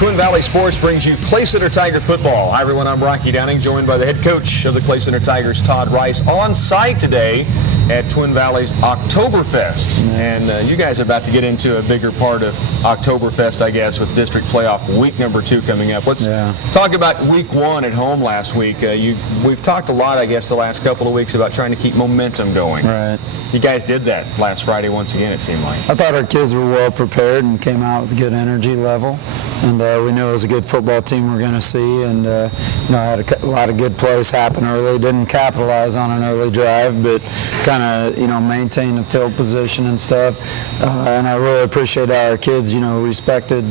Twin Valley Sports brings you Clay Center Tiger football. Hi everyone, I'm Rocky Downing, joined by the head coach of the Clay Center Tigers, Todd Rice, on site today at Twin Valley's Oktoberfest. And you guys are about to get into a bigger part of Oktoberfest, I guess, with district playoff week number 2 coming up. Let's talk about week 1 at home last week. We've talked a lot, I guess, the last couple of weeks about trying to keep momentum going. Right. You guys did that last Friday once again, it seemed like. I thought our kids were well prepared and came out with a good energy level. And we knew it was a good football team we're going to see. And, had a lot of good plays happen early. Didn't capitalize on an early drive, but kind of, maintained the field position and stuff. And I really appreciate our kids, respected,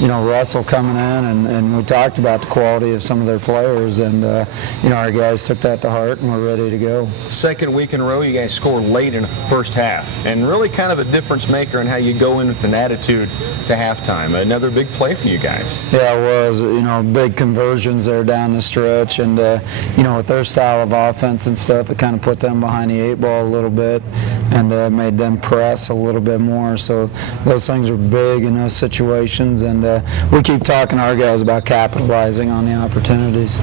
Russell coming in. And we talked about the quality of some of their players. And, our guys took that to heart and we're ready to go. Second week in a row, you guys scored late in the first half. And really kind of a difference maker in how you go in with an attitude to halftime. Another big play for you guys. Yeah, it was. Big conversions there down the stretch. And, with their style of offense and stuff, it kind of put them behind the 8 ball a little bit and made them press a little bit more. So those things are big in those situations. And we keep talking to our guys about capitalizing on the opportunities.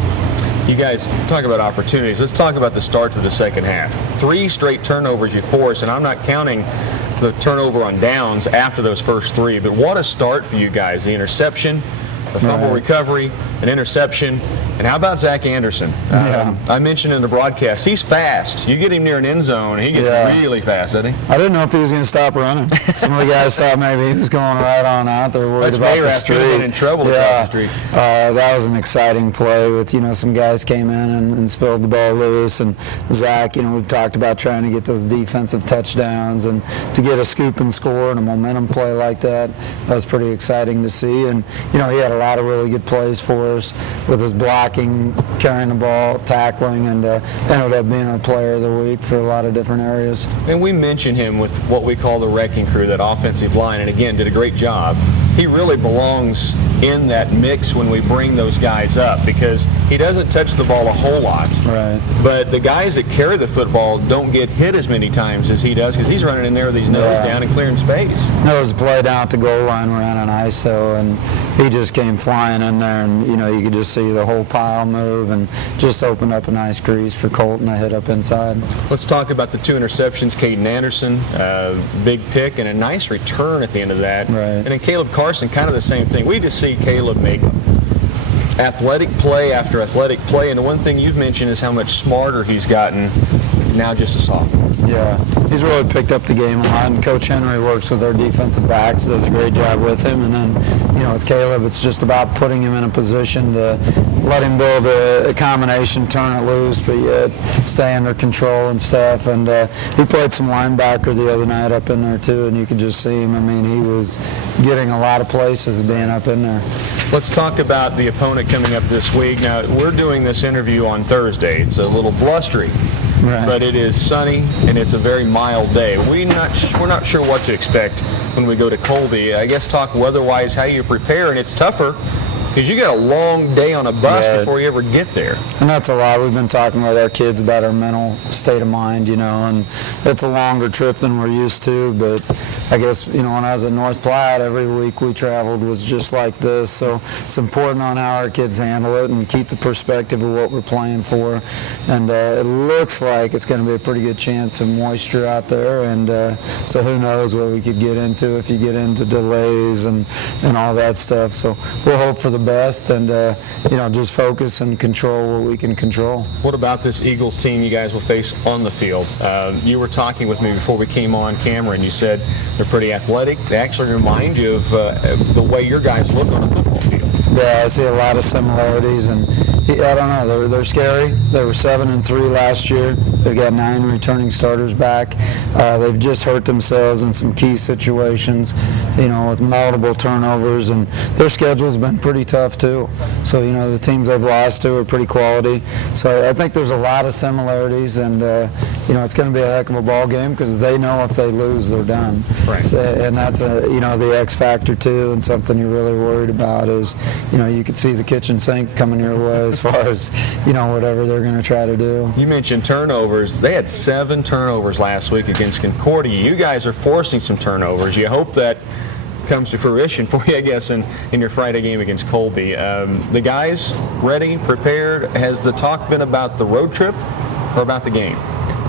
You guys talk about opportunities. Let's talk about the start to the second half. 3 straight turnovers you forced, and I'm not counting the turnover on downs after those first 3, but what a start for you guys. The interception, the fumble recovery, an interception, and how about Zach Anderson? I mentioned in the broadcast, he's fast. You get him near an end zone, he gets really fast, doesn't he? I didn't know if he was going to stop running. Some of the guys thought maybe he was going right on out. They're worried about the street. In trouble across the street. That was an exciting play with, some guys came in and spilled the ball loose. And Zach, we've talked about trying to get those defensive touchdowns and to get a scoop and score and a momentum play like that. That was pretty exciting to see. And, he had a lot of really good plays for us with his blocking, carrying the ball, tackling, and ended up being our player of the week for a lot of different areas. And we mention him with what we call the wrecking crew, that offensive line, and again, did a great job. He really belongs in that mix when we bring those guys up because he doesn't touch the ball a whole lot. Right. But the guys that carry the football don't get hit as many times as he does because he's running in there with his nose down and clearing space. There was a play down at the goal line, ran an ISO, and he just came flying in there, and you could just see the whole pile move and just opened up a nice crease for Colton to hit up inside. Let's talk about the 2 interceptions. Caden Anderson, big pick and a nice return at the end of that. Right. And then Caleb Carson, kind of the same thing. We just see Caleb make athletic play after athletic play, and the one thing you've mentioned is how much smarter he's gotten now just a sophomore. Yeah, he's really picked up the game a lot, and Coach Henry works with our defensive backs, does a great job with him, and then, with Caleb, it's just about putting him in a position to let him build a combination, turn it loose, but yet stay under control and stuff, and he played some linebacker the other night up in there too, and you could just see him. I mean, he was getting a lot of places being up in there. Let's talk about the opponent coming up this week. Now, we're doing this interview on Thursday. It's a little blustery. Right. But it is sunny and it's a very mild day. We're not sure what to expect when we go to Colby. I guess talk weather-wise how you prepare, and it's tougher because you got a long day on a bus before you ever get there. And that's a lot. We've been talking with our kids about our mental state of mind, and it's a longer trip than we're used to. But I guess, when I was at North Platte, every week we traveled was just like this. So it's important on how our kids handle it and keep the perspective of what we're playing for. And it looks like it's going to be a pretty good chance of moisture out there. And so who knows what we could get into if you get into delays and all that stuff. So we'll hope for the best and just focus and control what we can control. What about this Eagles team you guys will face on the field? You were talking with me before we came on camera, and you said they're pretty athletic. They actually remind you of the way your guys look on a football field. Yeah, I see a lot of similarities, and I don't know, they're scary. They were 7-3 last year. They've got 9 returning starters back. They've just hurt themselves in some key situations, with multiple turnovers, and their schedule's been pretty tough too. So, the teams they've lost to are pretty quality. So I think there's a lot of similarities, and it's going to be a heck of a ball game because they know if they lose, they're done. Right. So, and that's the X factor too, and something you're really worried about is, you could see the kitchen sink coming your way as far as, whatever they're going to try to do. You mentioned turnovers. They had 7 turnovers last week against Concordia. You guys are forcing some turnovers. You hope that comes to fruition for you, I guess, in your Friday game against Colby. The guys ready, prepared? Has the talk been about the road trip or about the game?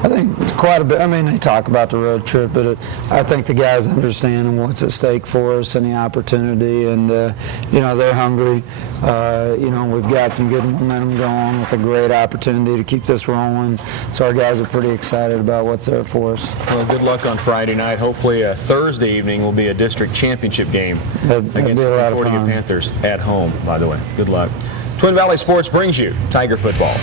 I think quite a bit. I mean, they talk about the road trip, but I think the guys understand what's at stake for us and the opportunity, and they're hungry. We've got some good momentum going with a great opportunity to keep this rolling. So our guys are pretty excited about what's there for us. Well, good luck on Friday night. Hopefully, Thursday evening will be a district championship game against the Concordia Panthers at home. By the way, good luck. Twin Valley Sports brings you Tiger football.